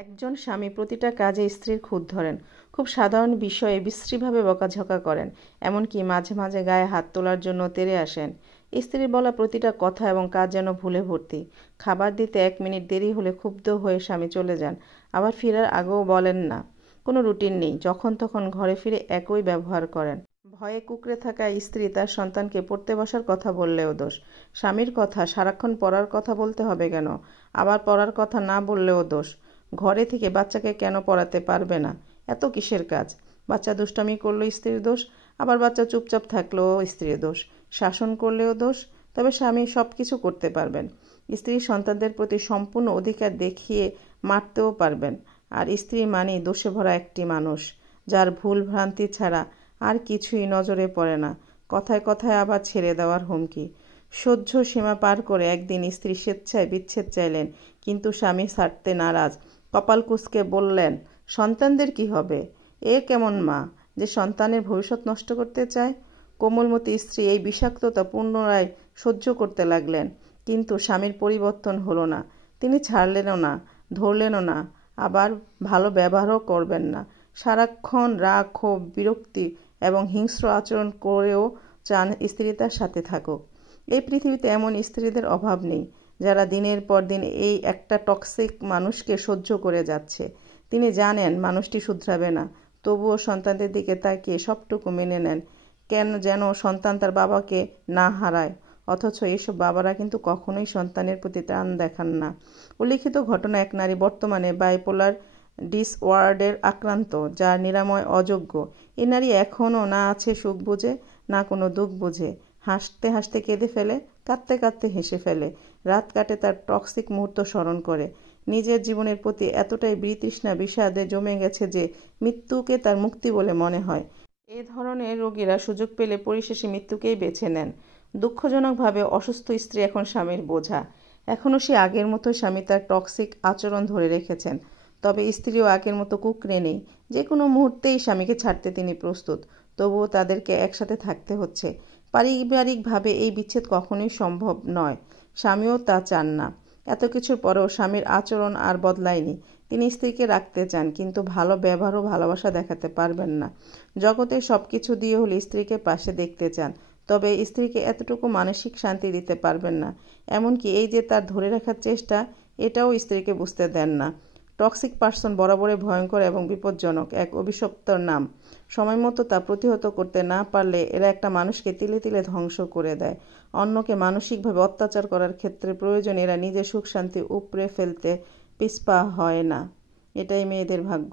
একজন স্বামী প্রতিটা কাজে স্ত্রীর খুঁত ধরেন, খুব সাধারণ বিষয়ে বিশ্রীভাবে বকাঝকা করেন, এমনকি মাঝে মাঝে গায়ে হাত তোলার জন্য তেড়ে আসেন। স্ত্রীর বলা প্রতিটা কথা এবং কাজ যেন ভুলে ভর্তি। খাবার দিতে 1 মিনিট দেরি হলে ক্ষুব্ধ হয়ে স্বামী চলে যান, আবার ফেরার আগেও বলেন না। কোনো রুটিন নেই, যখন তখন ঘরে ফিরে একই ব্যবহার করেন। ভয়ে কুঁকড়ে থাকা স্ত্রী তার সন্তানকে পড়তে বসার কথা বললেও দোষ। স্বামীর কথা সারাক্ষণ পড়ার কথা বলতে হবে কেন? আবার পড়ার কথা না বললেও দোষ। ঘরে থেকে বাচ্চাকে কেন পড়াতে পারবে না? এত কিসের কাজ? বাচ্চা দুষ্টামি করলেও স্ত্রীর দোষ, আবার বাচ্চা চুপচাপ থাকলেও স্ত্রীর দোষ। শাসন করলেও দোষ। তবে স্বামী সব কিছু করতে পারবেন। স্ত্রী সন্তানদের প্রতি সম্পূর্ণ অধিকার দেখিয়ে মারতেও পারবেন। আর স্ত্রী মানেই দোষে ভরা একটি মানুষ, যার ভুল ভ্রান্তি ছাড়া আর কিছুই নজরে পড়ে না। কথায় কথায় আবার ছেড়ে দেওয়ার হুমকি। সহ্য সীমা পার করে একদিন স্ত্রী স্বেচ্ছায় বিচ্ছেদ চাইলেন, কিন্তু স্বামী ছাড়তে নারাজ। কপাল কুঁচকে বললেন, সন্তানদের কি হবে? এ কেমন মা যে সন্তানের ভবিষ্যৎ নষ্ট করতে চায়? কোমলমতি স্ত্রী এই বিষাক্ততা পুনরায় সহ্য করতে লাগলেন, কিন্তু স্বামীর পরিবর্তন হলো না। তিনি ছাড়লেনও না, ধরলেনও না, আবার ভালো ব্যবহারও করবেন না। সারাক্ষণ রাগ, ক্ষোভ, বিরক্তি এবং হিংস্র আচরণ করেও চান স্ত্রী তার সাথে থাকুক। এই পৃথিবীতে এমন স্ত্রীদের অভাব নেই, যারা দিনের পর দিন এই একটা টক্সিক মানুষকে সহ্য করে যাচ্ছে। তিনি জানেন মানুষটি শুধরাবে না, তবুও সন্তানদের দিকে তাকিয়ে সবটুকু মেনে নেন, কেন যেন সন্তান তার বাবাকে না হারায়। অথচ এইসব বাবারা কিন্তু কখনোই সন্তানের প্রতি টান দেখান না। উল্লিখিত ঘটনা এক নারী বর্তমানে বাইপোলার ডিসঅর্ডারে আক্রান্ত, যার নিরাময় অযোগ্য। এই নারী এখনও না আছে সুখ বুঝে, না কোনো দুঃখ বুঝে। হাসতে হাসতে কেঁদে ফেলে, কাঁদতে কাঁদতে হেসে ফেলে। রাত কাটে তার টক্সিক মুহূর্ত স্মরণ করে। নিজের জীবনের প্রতি এতটাই বিতৃষ্ণা বিষাদে জমে গেছে যে মৃত্যুকে তার মুক্তি বলে মনে হয়। এ ধরনের রোগীরা সুযোগ পেলে পরিশেষে মৃত্যুকেই বেছে নেন। দুঃখজনকভাবে অসুস্থ স্ত্রী এখন স্বামীর বোঝা। এখনও সে আগের মতো স্বামী তার টক্সিক আচরণ ধরে রেখেছেন। তবে স্ত্রীও আগের মতো কুঁকড়ে নেই। যে কোনো মুহূর্তেই স্বামীকে ছাড়তে তিনি প্রস্তুত। তবুও তাদেরকে একসাথে থাকতে হচ্ছে। পারিবারিকভাবে এই বিচ্ছেদ কখনোই সম্ভব নয়। স্বামীও তা চান না। এত কিছুর পরেও স্বামীর আচরণ আর বদলায়নি। তিনি স্ত্রীকে রাখতে চান, কিন্তু ভালো ব্যবহার ও ভালোবাসা দেখাতে পারবেন না। জগতের সব কিছু দিয়ে হলে স্ত্রীকে পাশে দেখতে চান, তবে স্ত্রীকে এতটুকু মানসিক শান্তি দিতে পারবেন না। এমনকি এই যে তার ধরে রাখার চেষ্টা, এটাও স্ত্রীকে বুঝতে দেন না। টক্সিক পার্সন বরাবরই ভয়ঙ্কর এবং বিপজ্জনক এক অভিশপ্তর নাম। সময়মতো তা প্রতিহত করতে না পারলে এরা একটা মানুষকে তিলে তিলে ধ্বংস করে দেয়। অন্যকে মানসিকভাবে অত্যাচার করার ক্ষেত্রে প্রয়োজনে এরা নিজের সুখ শান্তি উপড়ে ফেলতে পিছপা হয় না। এটাই মেয়েদের ভাগ্য।